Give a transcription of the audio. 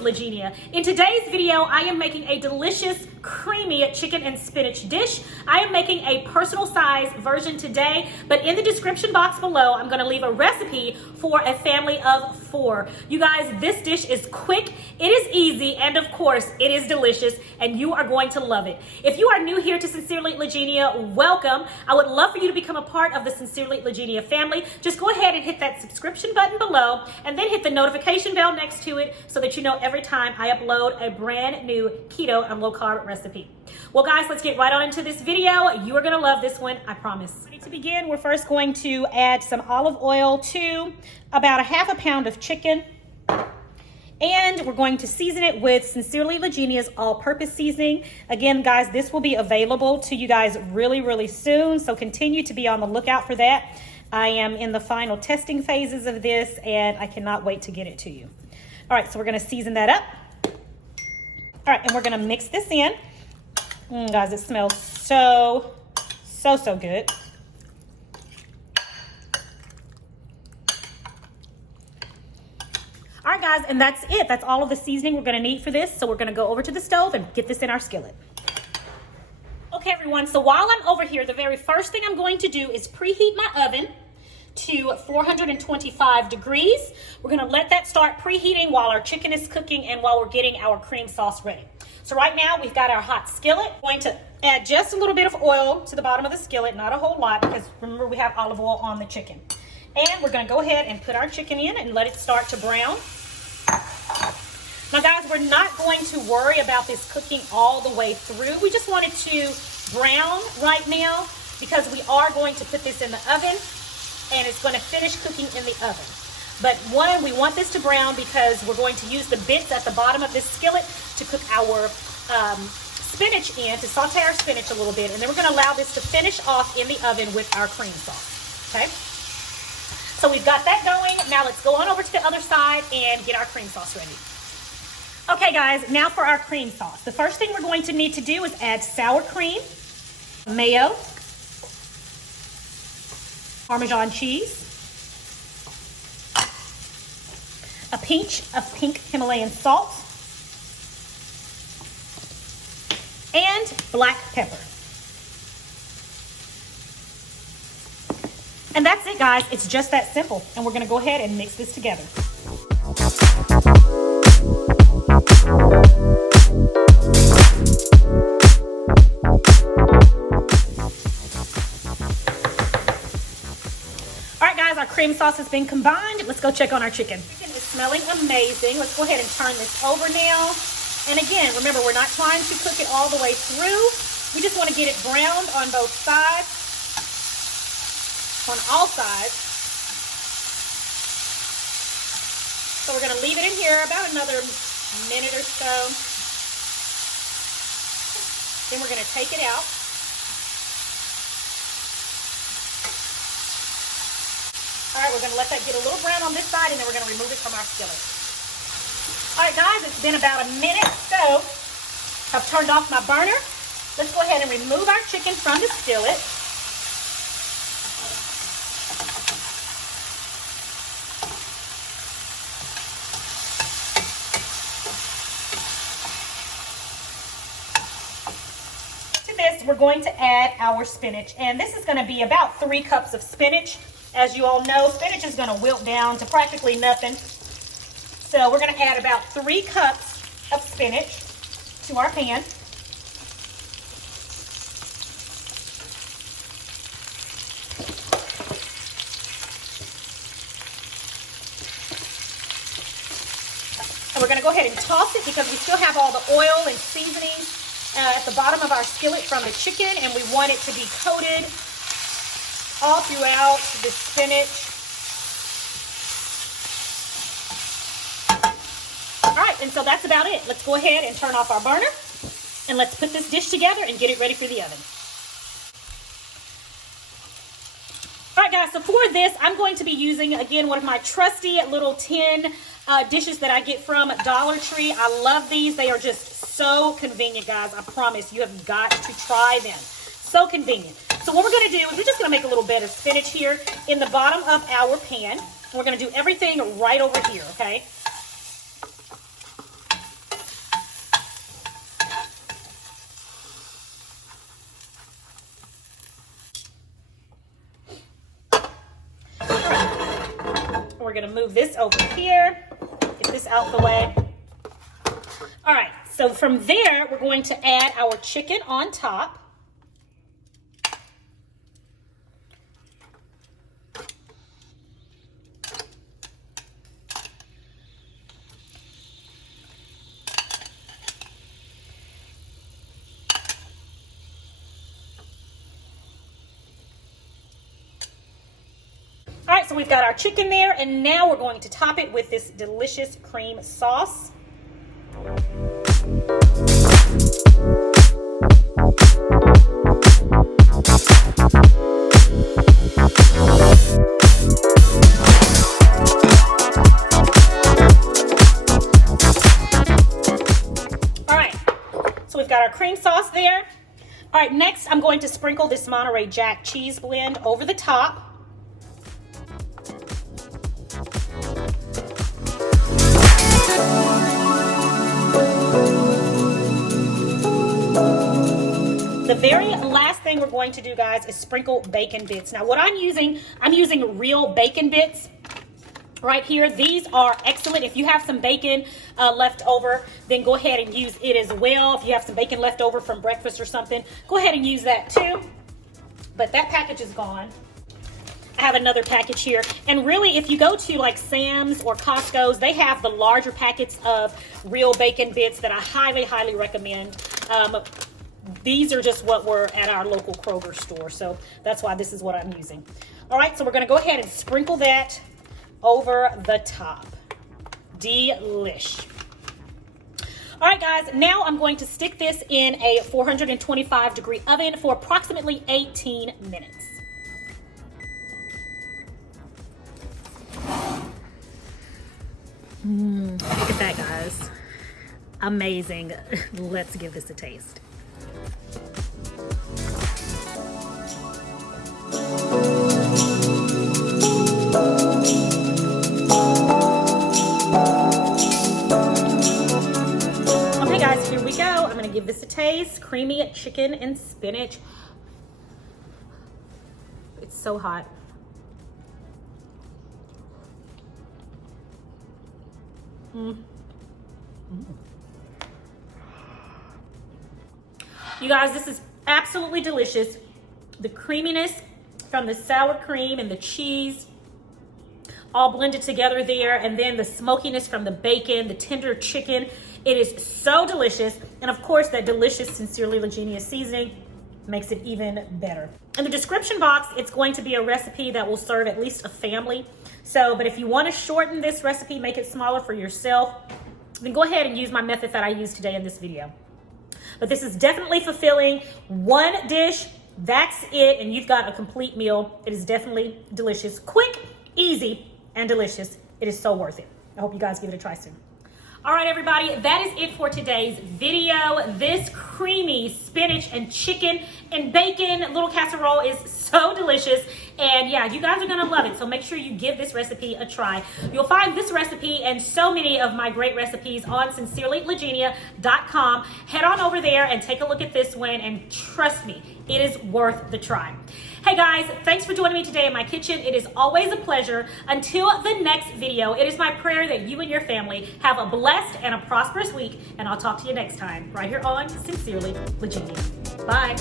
Legenia. In today's video, I am making a delicious, creamy chicken and spinach dish. I am making a personal size version today, but in the description box below, I'm gonna leave a recipe for a family of 4. You guys, this dish is quick, it is easy, and of course, it is delicious, and you are going to love it. If you are new here to Sincerely Legenia, welcome. I would love for you to become a part of the Sincerely Legenia family. Just go ahead and hit that subscription button below, and then hit the notification bell next to it so that you know every time I upload a brand new keto and low carb recipe. Well guys, let's get right on into this video. You are gonna love this one, I promise. Ready to begin, we're first going to add some olive oil to about a half a pound of chicken. And we're going to season it with Sincerely Legenia's all-purpose seasoning. Again, guys, this will be available to you guys really soon, so continue to be on the lookout for that. I am in the final testing phases of this, and I cannot wait to get it to you. All right, so we're gonna season that up. All right, and we're gonna mix this in. Guys, it smells so good. All right, guys, and that's it. That's all of the seasoning we're gonna need for this. So we're gonna go over to the stove and get this in our skillet. Okay, everyone, so while I'm over here, the very first thing I'm going to do is preheat my oven to 425 degrees. We're gonna let that start preheating while our chicken is cooking and while we're getting our cream sauce ready. So right now we've got our hot skillet. I'm going to add just a little bit of oil to the bottom of the skillet, not a whole lot, because remember we have olive oil on the chicken. And we're gonna go ahead and put our chicken in and let it start to brown. Now guys, we're not going to worry about this cooking all the way through. We just want it to brown right now because we are going to put this in the oven and it's going to finish cooking in the oven. But one, we want this to brown because we're going to use the bits at the bottom of this skillet to cook our spinach in, to saute our spinach a little bit, and then we're going to allow this to finish off in the oven with our cream sauce, okay? So we've got that going. Now let's go on over to the other side and get our cream sauce ready. Okay guys, now for our cream sauce. The first thing we're going to need to do is add sour cream, mayo, Parmesan cheese, a pinch of pink Himalayan salt, and black pepper. And that's it, guys. It's just that simple. And we're gonna go ahead and mix this together. All right, guys, our cream sauce has been combined. Let's go check on our chicken. Chicken is smelling amazing. Let's go ahead and turn this over now. And again, remember, we're not trying to cook it all the way through. We just want to get it browned on both sides, on all sides. So we're going to leave it in here about another minute or so. Then we're going to take it out. All right, we're going to let that get a little brown on this side, and then we're going to remove it from our skillet. All right, guys, it's been about a minute, so I've turned off my burner. Let's go ahead and remove our chicken from the skillet. To this, we're going to add our spinach, and this is going to be about 3 cups of spinach. As you all know, spinach is going to wilt down to practically nothing. So we're going to add about 3 cups of spinach to our pan. And we're going to go ahead and toss it because we still have all the oil and seasoning at the bottom of our skillet from the chicken, and we want it to be coated all throughout the spinach. All right, and so that's about it. Let's go ahead and turn off our burner, and let's put this dish together and get it ready for the oven. All right, guys, so for this, I'm going to be using, again, one of my trusty little tin dishes that I get from Dollar Tree. I love these. They are just so convenient, guys. I promise you have got to try them. So convenient. So what we're going to do is we're just going to make a little bed of spinach here in the bottom of our pan. We're going to do everything right over here, okay? we're gonna move this over here. Get this out the way. All right, so from there, we're going to add our chicken on top. All right, so we've got our chicken there, and now we're going to top it with this delicious cream sauce. All right, so we've got our cream sauce there. All right, next I'm going to sprinkle this Monterey Jack cheese blend over the top. The very last thing we're going to do, guys, is sprinkle bacon bits. Now, what I'm using real bacon bits right here. These are excellent. If you have some bacon left over, then go ahead and use it as well. If you have some bacon left over from breakfast or something, go ahead and use that too. But that package is gone. I have another package here. And really, if you go to like Sam's or Costco's, they have the larger packets of real bacon bits that I highly, highly recommend. These are just what were at our local Kroger store. So that's why this is what I'm using. All right, so we're gonna go ahead and sprinkle that over the top. Delish. All right, guys, now I'm going to stick this in a 425-degree oven for approximately 18 minutes. Look at that, guys. Amazing. Let's give this a taste. Okay, guys, here we go. I'm gonna give this a taste. Creamy chicken and spinach. It's so hot. You guys, this is absolutely delicious. The creaminess from the sour cream and the cheese all blended together there, and then the smokiness from the bacon, the tender chicken. It is so delicious. And of course, that delicious Sincerely Legenia seasoning makes it even better. In the description box, it's going to be a recipe that will serve at least a family. So, but if you want to shorten this recipe, make it smaller for yourself, then go ahead and use my method that I used today in this video. But this is definitely fulfilling. One dish, that's it, and you've got a complete meal. It is definitely delicious, quick, easy, and delicious. It is so worth it. I hope you guys give it a try soon. All right, everybody, that is it for today's video. This creamy spinach and chicken and bacon little casserole is so delicious. And yeah, you guys are gonna love it. So make sure you give this recipe a try. You'll find this recipe and so many of my great recipes on sincerelylegenia.com. Head on over there and take a look at this one, and trust me, it is worth the try. Hey guys, thanks for joining me today in my kitchen. It is always a pleasure. Until the next video, it is my prayer that you and your family have a blessed and a prosperous week, and I'll talk to you next time right here on Sincerely Legenia. Bye.